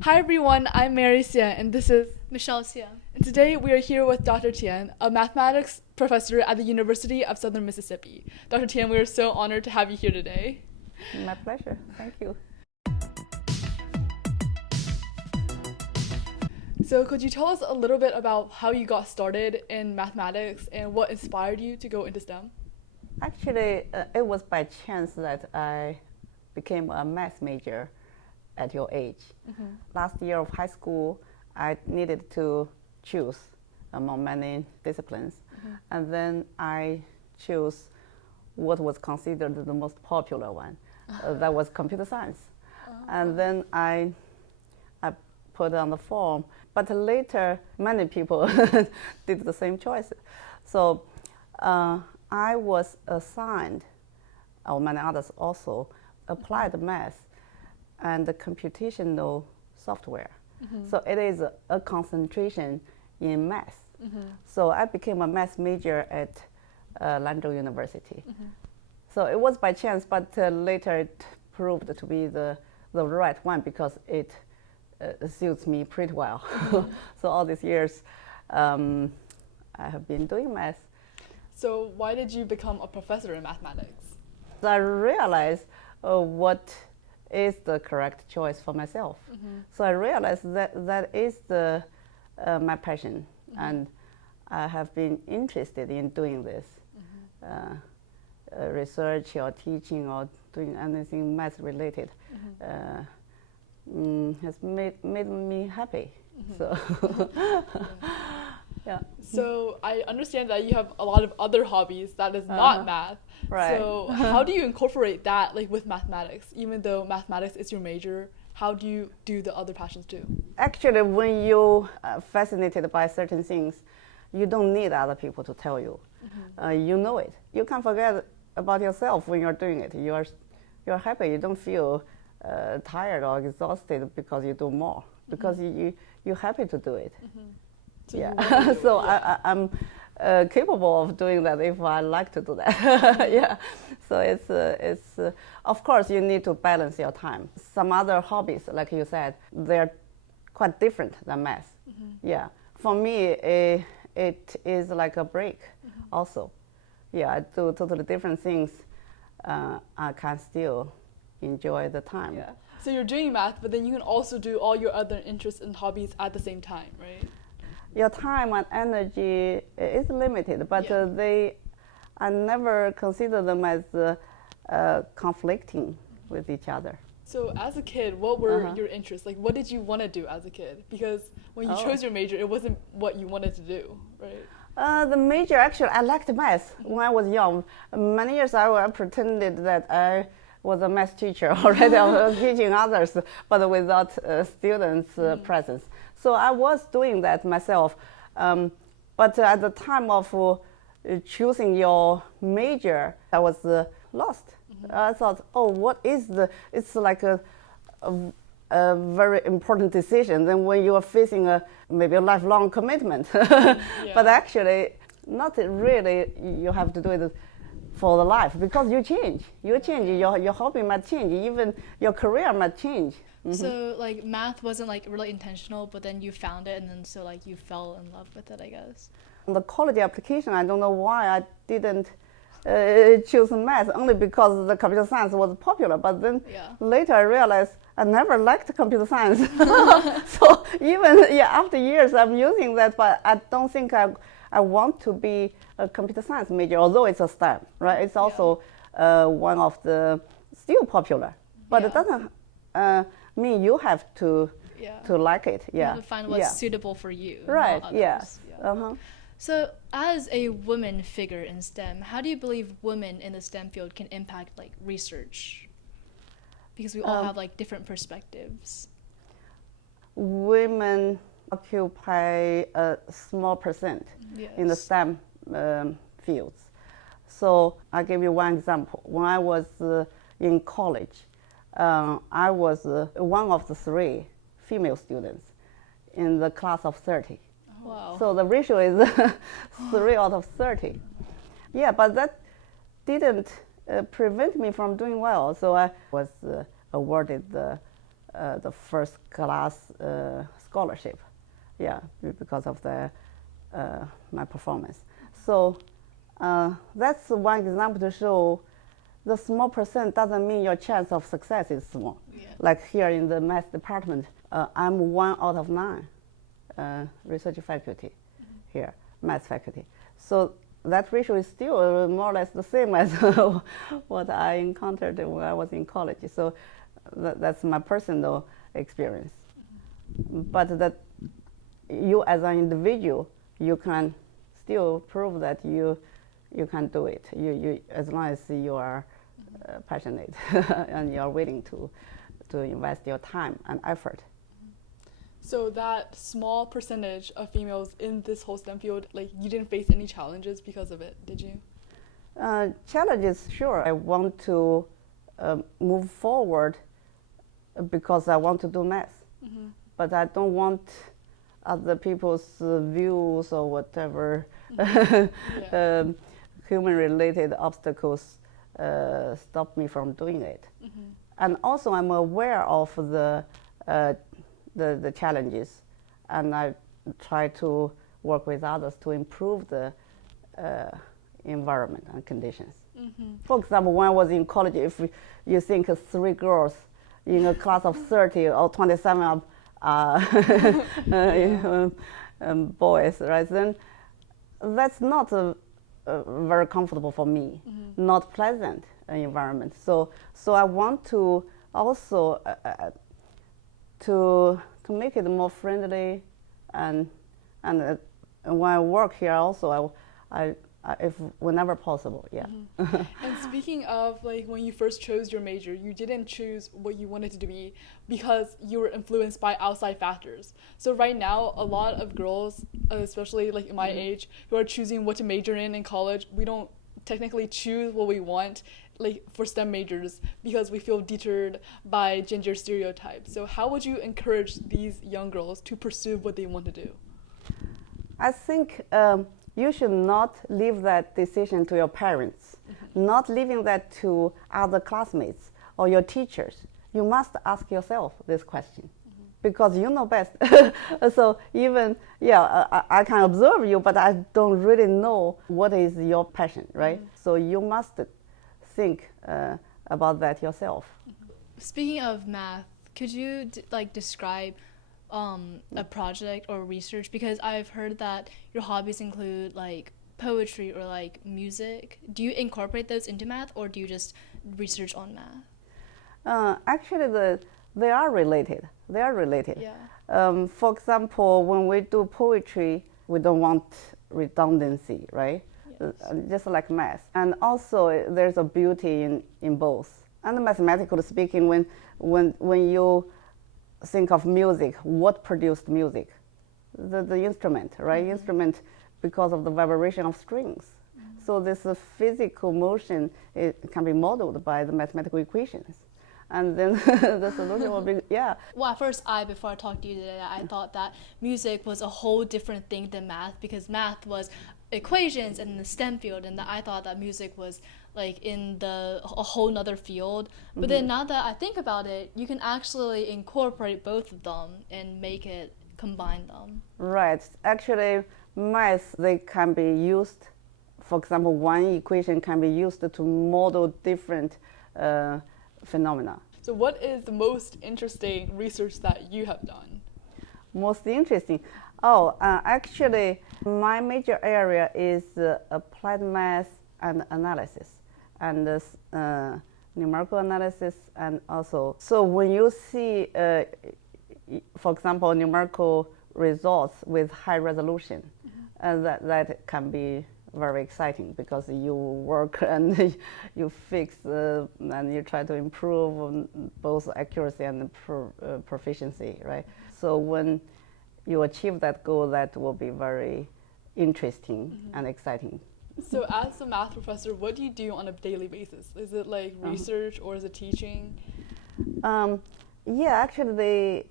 Hi everyone, I'm Mary Tian, and this is Michelle Tian. and today we are here with Dr. Tian, a mathematics professor at the University of Southern Mississippi. Dr. Tian, we are so honored to have you here today. My pleasure. Thank you. So, could you tell us a little bit about how you got started in mathematics and what inspired you to go into STEM? Actually, it was by chance that I became a math major at your age. Last year of high school, I needed to choose among many disciplines. And then I chose what was considered the most popular one. That was computer science. And then I put on the form. But later, many people did the same choice. So I was assigned, or many others also, applied math and the computational software. So it is a concentration in math. So I became a math major at Lanzhou University. So it was by chance, but later it proved to be the right one because it suits me pretty well. So all these years, I have been doing math. So, why did you become a professor in mathematics? So I realized what is the correct choice for myself. So I realized that is my passion, and I have been interested in doing this, research or teaching or doing anything math related. Has made me happy. So yeah. So, I understand that you have a lot of other hobbies that is not math. Right. So, how do you incorporate that with mathematics? Even though mathematics is your major, how do you do the other passions too? Actually, when you are fascinated by certain things, you don't need other people to tell you. You know it. You can't forget about yourself when you're doing it. You're happy. You don't feel tired or exhausted because you do more, because you're happy to do it. So Yeah. So I'm capable of doing that if I like to do that. Yeah. So it's of course you need to balance your time. Some other hobbies, like you said, they're quite different than math. Yeah. For me, it is like a break. Also, yeah, I do totally different things. I can still enjoy the time. Yeah. So you're doing math, but then you can also do all your other interests and hobbies at the same time, right? Your time and energy is limited, but I never consider them as conflicting with each other. So as a kid, what were your interests? Like, what did you want to do as a kid? Because when you chose your major, it wasn't what you wanted to do, right? The major, actually, I liked math when I was young. Many years I pretended that I was a math teacher already. I was teaching others, but without students' presence. So I was doing that myself. But at the time of choosing your major, I was lost. I thought, oh, what is it's like a very important decision than when you are facing maybe a lifelong commitment. But actually, not really, you have to do it for the life, because you change, your hobby might change, even your career might change. So like math wasn't like really intentional, but then you found it, and then so like you fell in love with it, I guess. The college application, I don't know why I didn't choose math, only because the computer science was popular. But then later I realized I never liked computer science. So even after years I'm using that, but I don't think I want to be a computer science major, although it's a STEM, right? It's also one of the still popular, but it doesn't mean you have to like it. You have to find what's suitable for you. Right. Not Yes. others. So as a woman figure in STEM, how do you believe women in the STEM field can impact like research? Because we all have like different perspectives. Women occupy a small percent in the STEM fields. So I'll give you one example. When I was in college, I was one of the 3 female students in the class of 30. Wow. So the ratio is 3 out of 30. Yeah, but that didn't prevent me from doing well. So I was awarded the the first class scholarship, yeah, because of my performance. So that's one example to show the small percent doesn't mean your chance of success is small. Yeah. Like here in the math department, I'm 1 out of 9 research faculty here, math faculty. So that ratio is still more or less the same as what I encountered when I was in college. So that's my personal experience. But that you as an individual, you can still prove that you can do it. You as long as you are passionate and you are willing to invest your time and effort. So that small percentage of females in this whole STEM field, like you didn't face any challenges because of it, did you? Challenges, sure. I want to move forward because I want to do math, but I don't want other people's views or whatever human-related obstacles stop me from doing it. And also, I'm aware of the challenges, and I try to work with others to improve the environment and conditions. For example, when I was in college, if you think 3 girls in a class of 30 or 27 boys, right? Then that's not very comfortable for me, not pleasant environment. So I want to also to make it more friendly, and when I work here also, I if whenever possible, yeah. And speaking of like when you first chose your major, you didn't choose what you wanted to be because you were influenced by outside factors. So right now, a lot of girls, especially like my age, who are choosing what to major in college, we don't technically choose what we want like for STEM majors because we feel deterred by gender stereotypes. So how would you encourage these young girls to pursue what they want to do? I think you should not leave that decision to your parents, not leaving that to other classmates or your teachers. You must ask yourself this question because you know best. So even, I can observe you, but I don't really know what is your passion, right? So you must think about that yourself. Speaking of math, could you describe a project or research, because I've heard that your hobbies include like poetry or like music. Do you incorporate those into math, or do you just research on math? Actually, they are related. They are related. Yeah. For example, when we do poetry, we don't want redundancy, right? Yes. Just like math. And also, there's a beauty in both. And mathematically speaking, when you think of music, what produced music? The instrument, right? Instrument, because of the vibration of strings. So this physical motion, it can be modeled by the mathematical equations. And then the solution will be, Well, at first, before I talked to you today, I thought that music was a whole different thing than math, because math was equations and the STEM field, and I thought that music was like in a whole nother field. But then now that I think about it, you can actually incorporate both of them and combine them. Right. Actually, math, they can be used, for example, one equation can be used to model different phenomena. So what is the most interesting research that you have done? Most interesting? Actually, my major area is applied math and analysis, and numerical analysis, and also, so when you see, for example, numerical results with high resolution, that can be very exciting because you work and you fix and you try to improve on both accuracy and proficiency, right? So when you achieve that goal, that will be very interesting and exciting. So as a math professor, what do you do on a daily basis? Is it like research or is it teaching? Actually they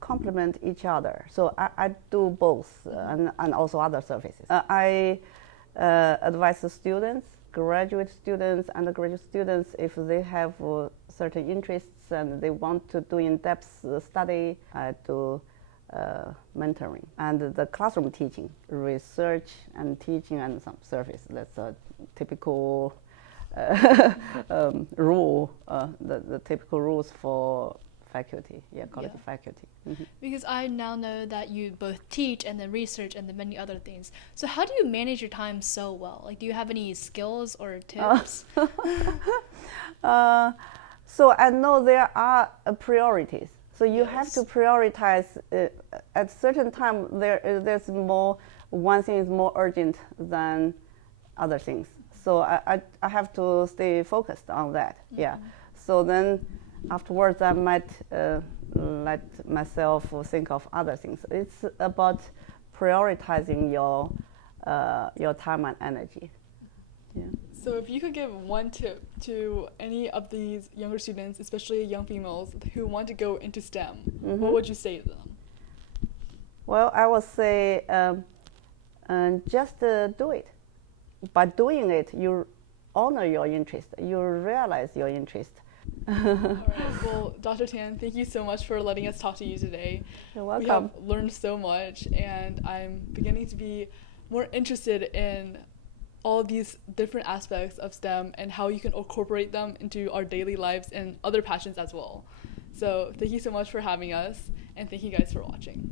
complement each other. So I do both and also other services. I advise the students graduate students, undergraduate students, if they have certain interests and they want to do in-depth study, I do mentoring. And the classroom teaching, research and teaching and some service. That's a typical rule, the typical rules for faculty, college faculty. Mm-hmm. Because I now know that you both teach and then research and then many other things. So how do you manage your time so well? Like, do you have any skills or tips? So I know there are priorities. So you have to prioritize. At certain time, there's more. One thing is more urgent than other things. So I have to stay focused on that. Mm-hmm. Yeah. So then afterwards, I might let myself think of other things. It's about prioritizing your time and energy. Yeah. So if you could give one tip to any of these younger students, especially young females who want to go into STEM, mm-hmm. what would you say to them? Well, I would say just do it. By doing it, you honor your interest. You realize your interest. All right. Well, Dr. Tian, thank you so much for letting us talk to you today. You're welcome. We have learned so much, and I'm beginning to be more interested in all these different aspects of STEM and how you can incorporate them into our daily lives and other passions as well. So thank you so much for having us, and thank you guys for watching.